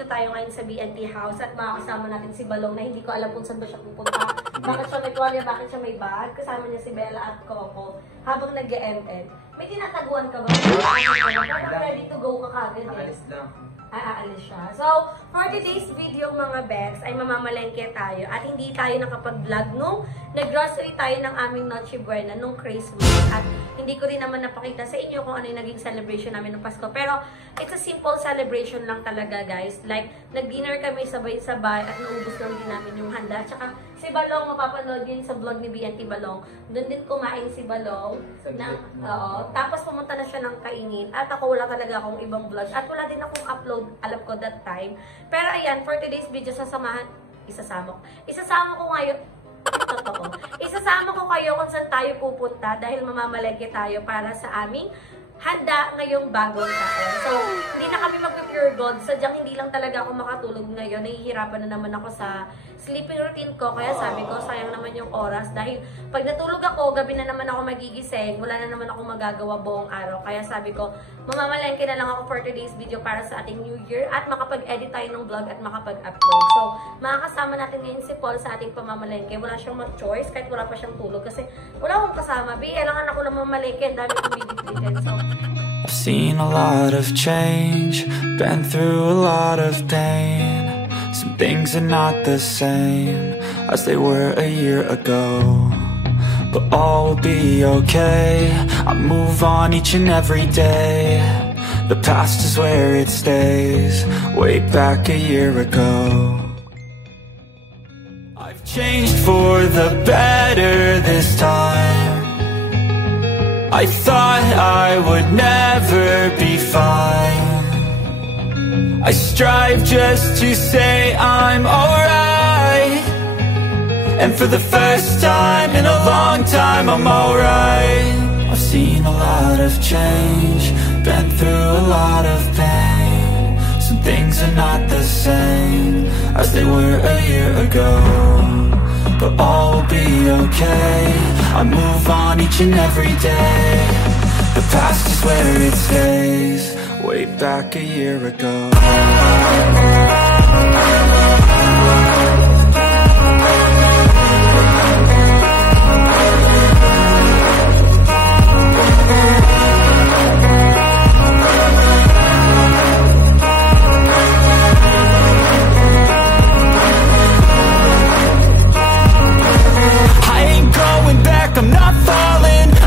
nandito tayo ngayon sa BNT House at makakasama natin si Balong na hindi ko alam kung saan ba siya pupunta. Bakit siya nagwalya, bakit siya may bag. Kasama niya si Bella at Coco habang nag-MN. May tinataguan ka ba? Ready to go ka kagad eh. Aalis lang. Aalis siya. So, for today's video mga Bex, ay mamamalengke tayo at hindi tayo nakapag-vlog nung nag-grocery tayo ng aming Noche Buena nung Christmas at hindi ko rin naman napakita sa inyo kung ano yung naging celebration namin ng Pasko. Pero, it's a simple celebration lang talaga guys. Like, nag-dinner kami sabay-sabay at naubos lang din namin yung handa. Tsaka, si Balong, mapapanood yun sa vlog ni BNT Balong. Doon din kumain si Balong. Tapos pumunta na siya ng kaingin at ako wala talaga akong ibang vlog at wala din akong upload, alam ko that time. Pero ayan, for today's video, isasama ko ngayon, isasama ko kayo kung saan tayo pupunta dahil mamamalengke tayo para sa aming handa ngayong bagong taon. So, hindi na kami mag-pure gold. Sadyang hindi lang talaga ako makatulog ngayon. Nahihirapan na naman ako sa sleeping routine ko. Kaya sabi ko, sayang naman yung oras. Dahil pag natulog ako, gabi na naman ako magigising. Wala na naman ako magagawa buong araw. Kaya sabi ko, mamamalengke na lang ako for today's video para sa ating New Year. At makapag-edit tayo ng vlog at makapag-upload. So, makakasama natin ngayon si Paul sa ating pamamalengke. Wala siyang mag-choice kahit wala pa siyang tulog. Kasi wala akong kasama. Kailangan ako lang mamalengke. Ang dami kong bibigyan. So, I've seen a lot of change, been through a lot of pain. Some things are not the same as they were a year ago, but all will be okay. I move on each and every day. The past is where it stays, way back a year ago. I've changed for the better this time. I thought I would never be fine. I strive just to say I'm alright, and for the first time in a long time I'm alright. I've seen a lot of change, been through a lot of pain. Some things are not the same as they were a year ago, but all will be okay. I move on each and every day. The past is where it stays, way back a year ago.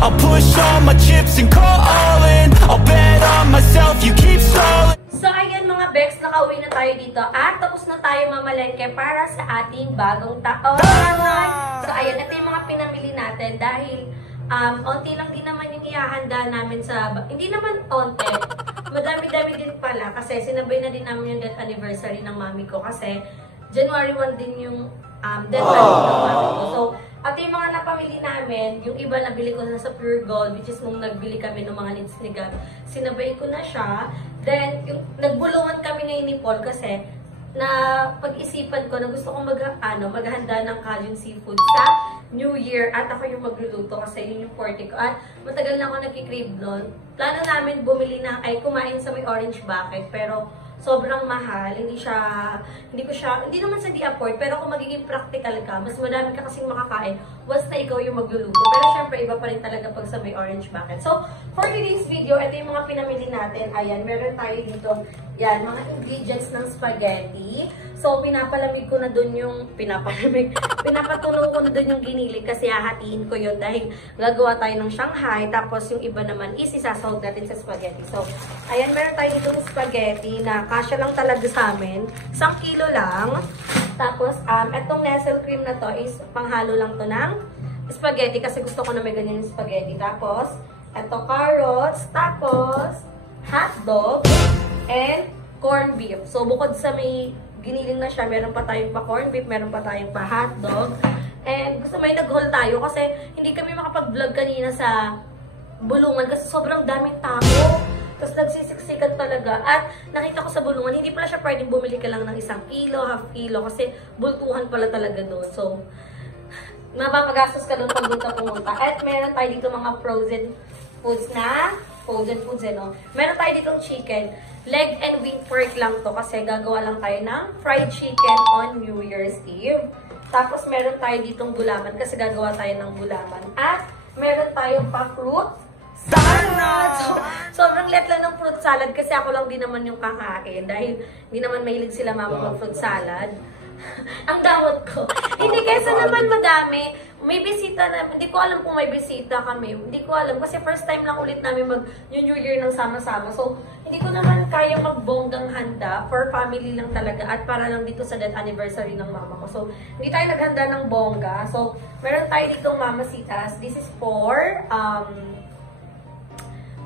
I'll push all my chips and call all in. I'll bet on myself, you keep stalling. So ayan mga Bex, nakauwi na tayo dito at tapos na tayo mamalengke para sa ating bagong taon. So ayan, ito yung mga pinamili natin dahil onti lang din naman yung ihahanda namin sa, hindi naman onti, madami-dami din pala kasi sinabay na din namin yung death anniversary ng mami ko kasi January 1 din yung death anniversary ng mami ko. So at yung mga napamili namin, yung iba nabili ko na sa Pure Gold, which is nung nagbili kami ng mga needs ni Gab, sinabay ko na siya. Then, yung, nagbulungan kami ngayon ni Paul kasi na pag-isipan ko na gusto kong maghanda ng Cajun seafood sa New Year at ako yung magluluto kasi yun yung forte ko. At matagal na ako nagkikrave nun. Plano namin bumili kumain sa may orange bucket pero sobrang mahal, hindi naman sa di-afford, pero kung magiging practical ka, mas madami ka kasing makakain, once na ikaw yung magluluto. Pero syempre, iba pa rin talaga pag sa may orange bucket. So, for today's video, ito yung mga pinamili natin. Ayan, meron tayo dito, yan, mga ingredients ng spaghetti. So, pinapalamig ko na dun yung, pinapatunaw ko na dun yung giniling kasi hahatiin ko yun dahil gagawa tayo ng Shanghai, tapos yung iba naman is isasahog natin sa spaghetti. So, ayan, meron tayo dito ng spaghetti na kasya lang talaga sa amin. 1 kilo lang. Tapos, etong Nestle cream na to is panghalo lang to ng spaghetti kasi gusto ko na may ganyan yung spaghetti. Tapos, eto carrots. Tapos, hotdog and corned beef. So, bukod sa may giniling na siya, meron pa tayong pa corned beef, meron pa tayong pa hotdog. And gusto may nag-haul tayo kasi hindi kami makapag-vlog kanina sa bulungan kasi sobrang daming tao. Tapos nagsisiksikan talaga. At nakita ko sa bulungan, hindi pala siya pwedeng bumili ka lang ng 1 kilo, half kilo kasi bultuhan pala talaga doon. So, mapapagastos ka doon pag doon ka pumunta. At meron tayo dito mga frozen foods na foods, no? Meron tayo ditong chicken. Leg and wing pork lang to kasi gagawa lang tayo ng fried chicken on New Year's Eve. Tapos meron tayo ditong gulaman kasi gagawa tayo ng gulaman. At meron tayong pa-fruit salad! So, sobrang liit lang ng fruit salad kasi ako lang din naman yung kakain dahil hindi naman mahilig sila mama ng fruit salad. Ang dawat ko. Hindi, kaysa naman madami. May bisita na, hindi ko alam kung may bisita kami. Hindi ko alam kasi first time lang ulit namin New Year ng sama-sama. So, hindi ko naman kaya magbonggang handa. For family lang talaga at para lang dito sa death anniversary ng mama ko. So, hindi tayo naghanda ng bongga. So, meron tayo ditong mamasitas. This is for,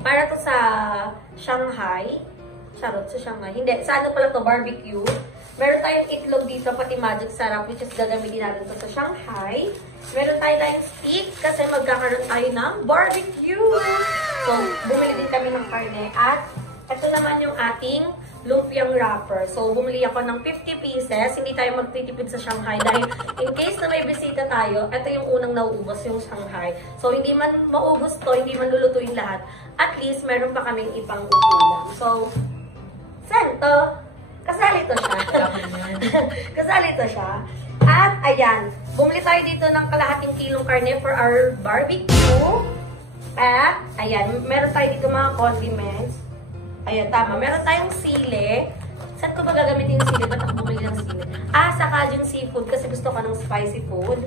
para to sa Shanghai. Charot, sa Shanghai. Hindi, sa ano pala to, barbecue. Meron tayong itlog dito, pati magic sarap, which is gagamitin natin to sa Shanghai. Meron tayong steak kasi magkakaroon tayo ng barbecue. So, bumili din kami ng karne. At ito naman yung ating lumpiang wrapper. So, bumili ako ng 50 pieces. Hindi tayo magtitipid sa Shanghai dahil in case na may bisita tayo, ito yung unang nauubos yung Shanghai. So, hindi man maubos to, hindi man lulutuin lahat. At least, meron pa kaming ibang ulam. So, saan to? Kasali to siya. Kasali to siya. At, ayan, bumili tayo dito ng kalahating kilong karne for our barbecue. At, ayan, meron tayo dito mga condiments. Ayan, tama. Meron tayong sili. Saan ko ba gagamitin yung sili? Ba't ako bumili ng sili? Saka yung seafood kasi gusto ko ng spicy food.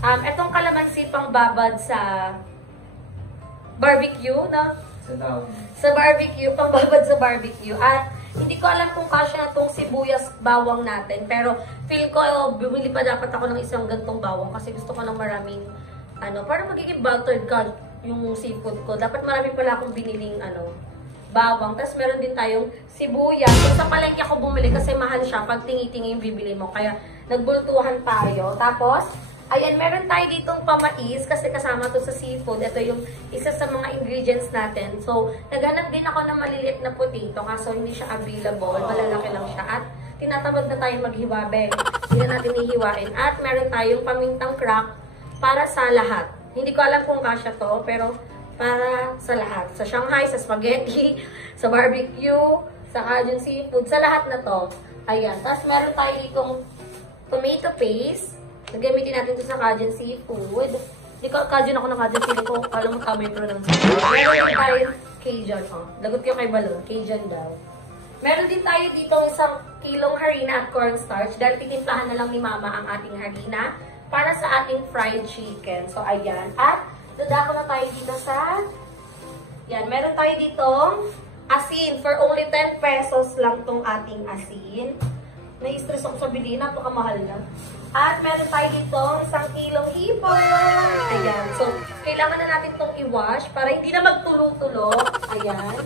Etong kalamansi pang babad sa barbecue, no? Sa barbecue, pang babad sa barbecue. At, hindi ko alam kung kasya na itong sibuyas bawang natin. Pero, feel ko, bumili pa dapat ako ng isang gantong bawang kasi gusto ko ng maraming, parang magiging buttered ka yung seafood ko. Dapat marami pala akong biniling, bawang. Tapos meron din tayong sibuyas. So, sa palengke ako bumili kasi mahal siya pag tingi-tingi yung bibili mo. Kaya nagbultuhan tayo. Tapos, ayan, meron tayo ditong pamais kasi kasama to sa seafood. Ito yung isa sa mga ingredients natin. So, naghanap din ako ng maliliit na potato kaso hindi siya available. Malalaki lang siya. At tinatamad na tayo maghiwabe. Hindi na natin ihiwain. At meron tayong pamintang crack para sa lahat. Hindi ko alam kung kasya to, pero para sa lahat. Sa Shanghai, sa spaghetti, sa barbecue, sa Cajun seafood, sa lahat na to. Ayan. Tapos meron tayo ditong tomato paste. Nagamitin natin ito sa Cajun seafood. Hindi ko Cajun ako ng Cajun seafood ko. Alam mo tama yung pronunciation. Meron tayo Cajun. Lagot ko kay Balon. Cajun daw. Meron din tayo dito 1 kilong harina at cornstarch. Dahil titimplahan na lang ni Mama ang ating harina para sa ating fried chicken. So, ayan. At, dadako na tayo dito sa... Yan. Meron tayo ditong asin. For only 10 pesos lang tong ating asin. Nai-stress ako sa bilhin. Napakamahal na. At meron tayo dito 1 kilong hipon. Ayan. So, kailangan na natin itong i-wash para hindi na magtulo-tulo. Ayan.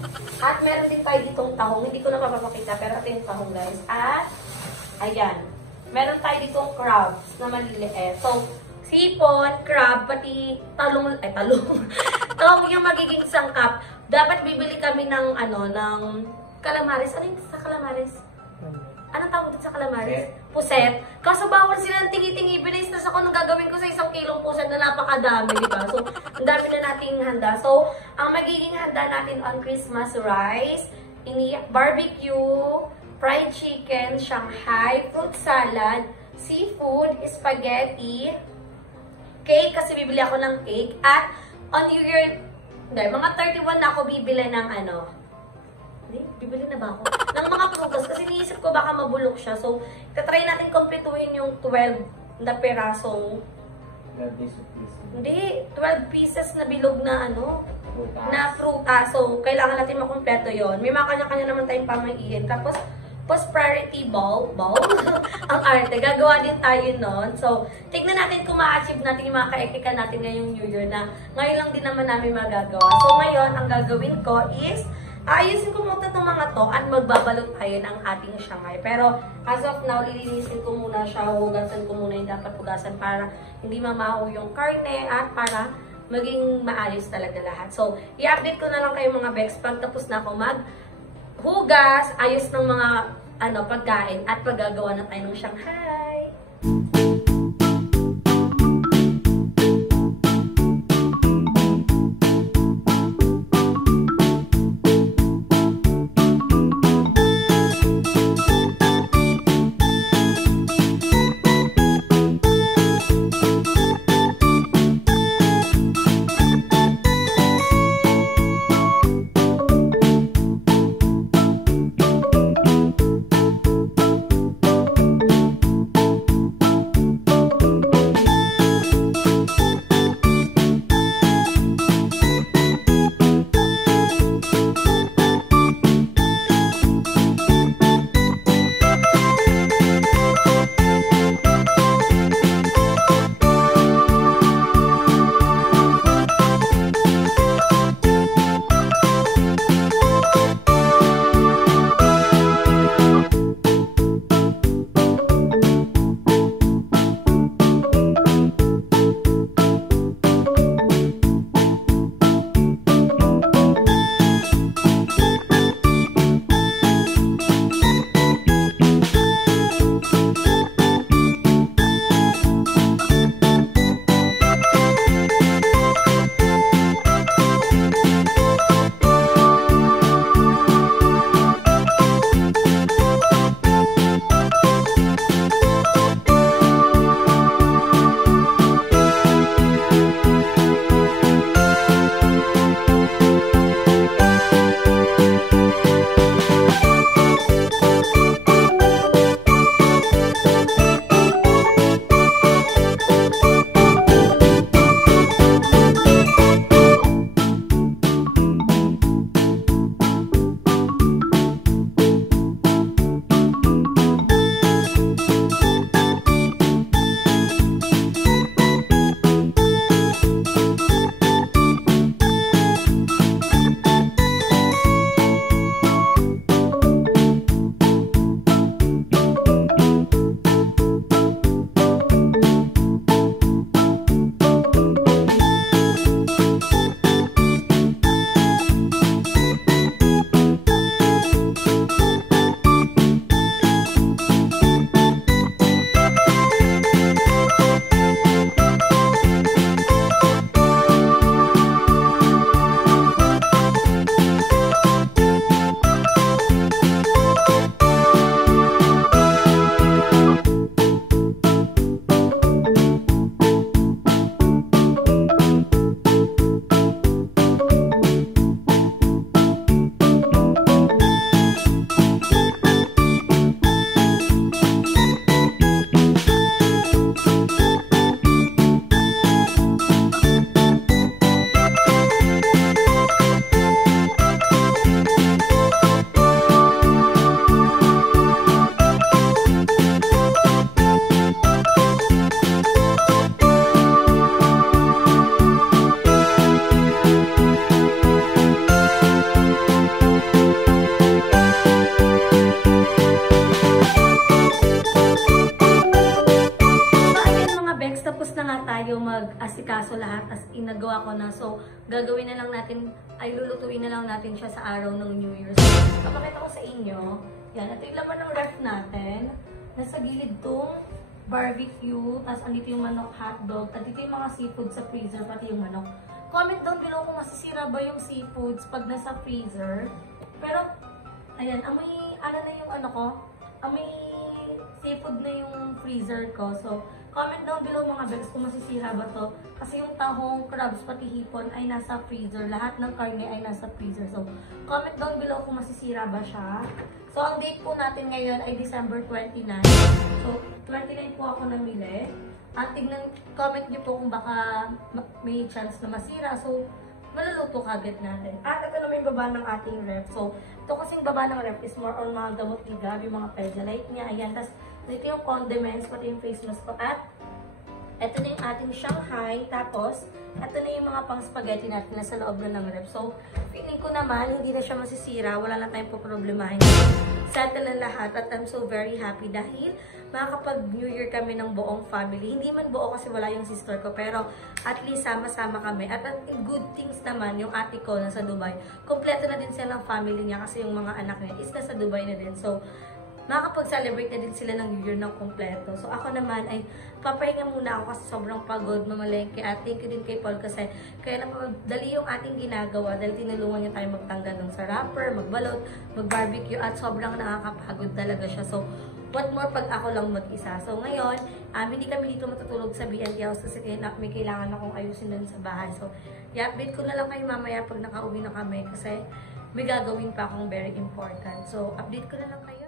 At meron din tayo ditong tahong. Hindi ko na mapapakita pero ito yung tahong, guys. At, ayan. Meron tayo ditong crabs na maliliit. So, sipon, crab, pati talong. Talong yung magiging sangkap. Dapat bibili kami ng, ng calamares. Ano yung sa calamares? Anong tawag dito sa calamares? Puset. Kaso bawal sila ng tingi-tingi. Binaistas ako nung gagawin ko sa 1 kilong puset na napakadami, diba? So, ang dami na nating handa. So, ang magiging handa natin on Christmas rice, barbecue, fried chicken, Shanghai, fruit salad, seafood, spaghetti, cake kasi bibili ako ng cake, at on New Year, mga 31 na ako bibili ng bibili na ba ako? Ng mga prutas kasi niisip ko baka mabulok siya. So, tatry natin kompletuhin yung 12 na perasong. 12 pieces. Hindi, 12 pieces na bilog na na prutas. So, kailangan natin makumpleto yon. May mga kanya-kanya naman tayong pamahiin. Tapos, prosperity ball, ang arte. Gagawa din tayo nun. So, tignan natin kung ma-achieve natin yung mga ka-ekikan natin ngayong New Year na ngayon lang din naman namin magagawa. So, ngayon, ang gagawin ko is ayusin ko muna itong mga to at magbabalot tayo ng ating Shanghai. Pero, as of now, lilinisin ko muna siya, hugasan ko muna yung dapat hugasan para hindi mamaho yung karne at para maging maayos talaga lahat. So, i-update ko na lang kayo mga Bex pag tapos na ako maghugas, ayos ng mga pagkain at paggagawa na tayo ng Shanghai. tayo mag-asikaso lahat as inagawa ko na. So, gagawin na lang natin, ay lulutuin na lang natin siya sa araw ng New Year's. So, papakita ko sa inyo. Yan, ito yung laman ng ref natin. Nasa gilid tong barbecue, tapos andito yung manok hotdog, at dito yung mga seafood sa freezer, pati yung manok. Comment down below kung masisira ba yung seafoods pag nasa freezer. Pero, ayan, amoy, ano na yung ano ko, amoy seafood na yung freezer ko. So, comment down below mga begs kung masisira ba to. Kasi yung tahong, crabs, pati hipon ay nasa freezer. Lahat ng karne ay nasa freezer. So, comment down below kung masisira ba siya. So, ang date po natin ngayon ay December 29. So, 29 po ako namili. At tignan, comment nyo po kung baka may chance na masira. So, maluluto kagad natin. At ito naman yung baba ng ating ref. So, ito kasing baba ng ref is more on mga gamot ni Gab, yung mga Pedialyte niya. Ayan, tapos dito yung condiments, pati yung face mask ko. At ito na yung ating Shanghai. Tapos, ito na yung mga pang spaghetti natin na sa loob na ng ref. So, feeling ko naman, hindi na siya masisira. Wala na tayong poproblemahin. Settle na lahat. At I'm so very happy dahil makakapag-New Year kami ng buong family. Hindi man buo kasi wala yung sister ko. Pero at least sama-sama kami. At good things naman, yung ate ko nasa Dubai. Kompleto na din sila ng family niya kasi yung mga anak niya is nasa Dubai na din. So, makakapag-celebrate na din sila ng New Year ng kompleto. So, ako naman ay papahinga muna ako kasi sobrang pagod, mamalengke. At thank you din kay Paul kasi kaya napamadali yung ating ginagawa dahil tinulungan niya tayo magtanggal ng sa wrapper, magbalot, mag-barbecue at sobrang nakakapagod talaga siya. So, what more pag ako lang mag-isa. So, ngayon, hindi kami dito matutulog sa BNT House kasi may kailangan akong ayusin dun sa bahay. So, i-update ko na lang kayo mamaya pag nakauwi na kami kasi may gagawin pa akong very important. So, update ko na lang kayo.